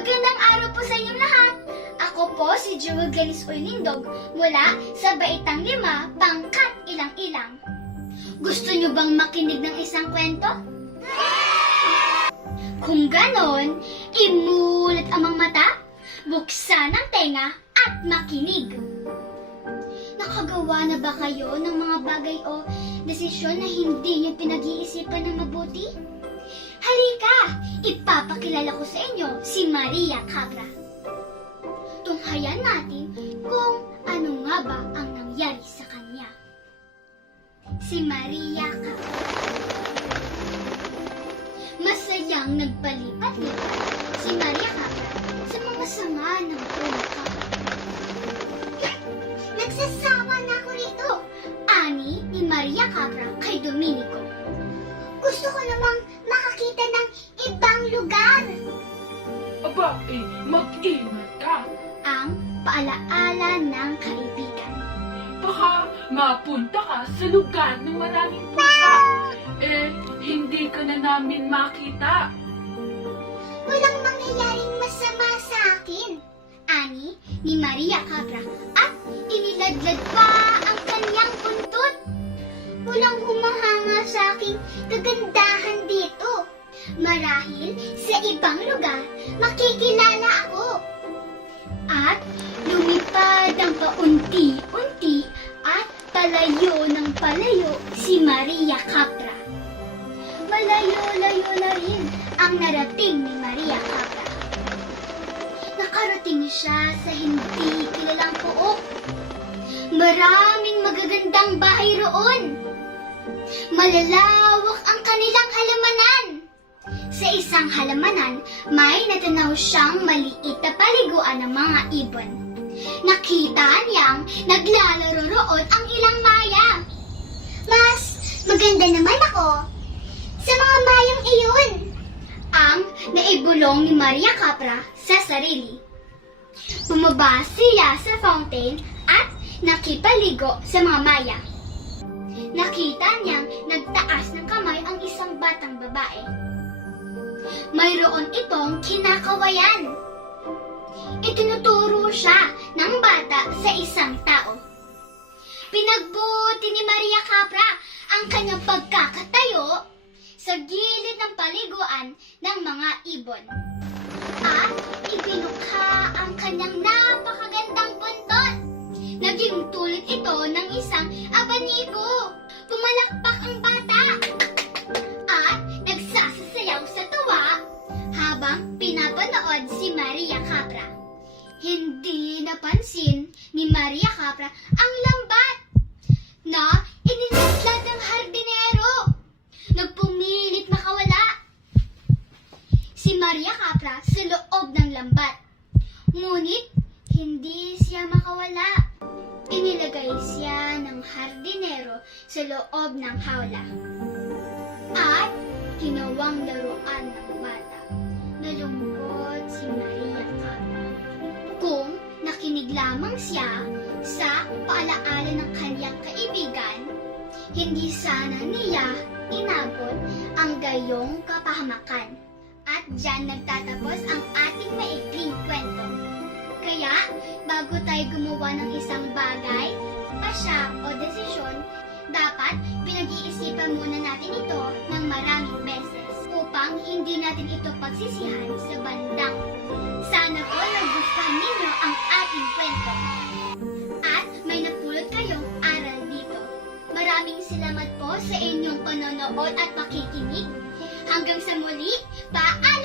Magandang araw po sa inyong lahat. Ako po si Jewel Galiz Orlindog mula sa Baitang 5, Pangkat Ilang-Ilang. Gusto nyo bang makinig ng isang kwento? Kung ganon, imulat ang mga mata, buksan ang tenga at makinig. Nakagawa na ba kayo ng mga bagay o desisyon na hindi nyo pinag-iisipan ng mabuti? Halika, ipapakilala ko sa inyo si Maria Capra. Tunghayan natin kung ano nga ba ang nangyari sa kanya. Si Maria Capra. Masayang nagpalipat-lipat si Maria Capra sa mga sanga ng tungka. Nagsasawa na ako rito, ani ni Maria Capra kay Dominico. Gusto ko namang makakita ng ibang lugar. Aba, mag-ingat ka. Ang paalaala ng kaibigan. Baka mapunta ka sa lugar ng maraming pusa. Hindi ka na namin makita. Walang mangyayaring masama sa akin, ani ni Maria Capra at iniladlad pa ang kanyang buntot. Walang humahanga sa aking kagandahan dito. Marahil sa ibang lugar makikilala ako. At lumipad ang paunti-unti at palayo ng palayo si Maria Capra. Malayo-layo na rin ang narating ni Maria Capra. Nakarating siya sa hindi kilalang pook. Maraming magagandang bahay roon. Malalawak ang kanilang halamanan. Sa isang halamanan, may natanaw siyang maliit na paliguan ng mga ibon. Nakita niyang naglalaro roon ang ilang maya. Mas maganda naman ako sa mga mayang iyon, ang naibulong ni Maria Capra sa sarili. Bumaba siya sa fountain at nakipaligo sa mga maya. Nakita niyang nagtaas ng kamay ang isang batang babae. Mayroon itong kinakawayan. Itinuturo siya ng bata sa isang tao. Pinagbuti ni Maria Capra ang kanyang pagkakatayo sa gilid ng paliguan ng mga ibon. At ibinukha ang kanyang napakagandang buntot. Naging tulad ito ng isang abaniko. Pumalakpak ang bata at nagsasayaw sa tuwa habang pinapanood si Maria Capra. Hindi napansin ni Maria Capra ang lambat na inilatlat ng hardinero. Nagpumilit makawala si Maria Capra sa loob ng lambat. Ngunit hindi siya makawala. Inilagay siya ng hardinero sa loob ng hawla. At ginawang laruan ng bata. Nalungkot si Maria Capra. Kung nakinig lamang siya sa paalaala ng kanyang kaibigan, hindi sana niya inabot ang gayong kapahamakan. At diyan nagtatapos ang ating maikling kwento. Kaya, bago tayo gumawa ng isang bagay, pasya o desisyon, dapat pinag-iisipan muna natin ito ng maraming beses upang hindi natin ito pagsisihan sa bandang. Sana po nagustuhan ninyo ang ating kwento at may napulot kayong aral dito. Maraming salamat po sa inyong panonood at pakikinig. Hanggang sa muli, paalam!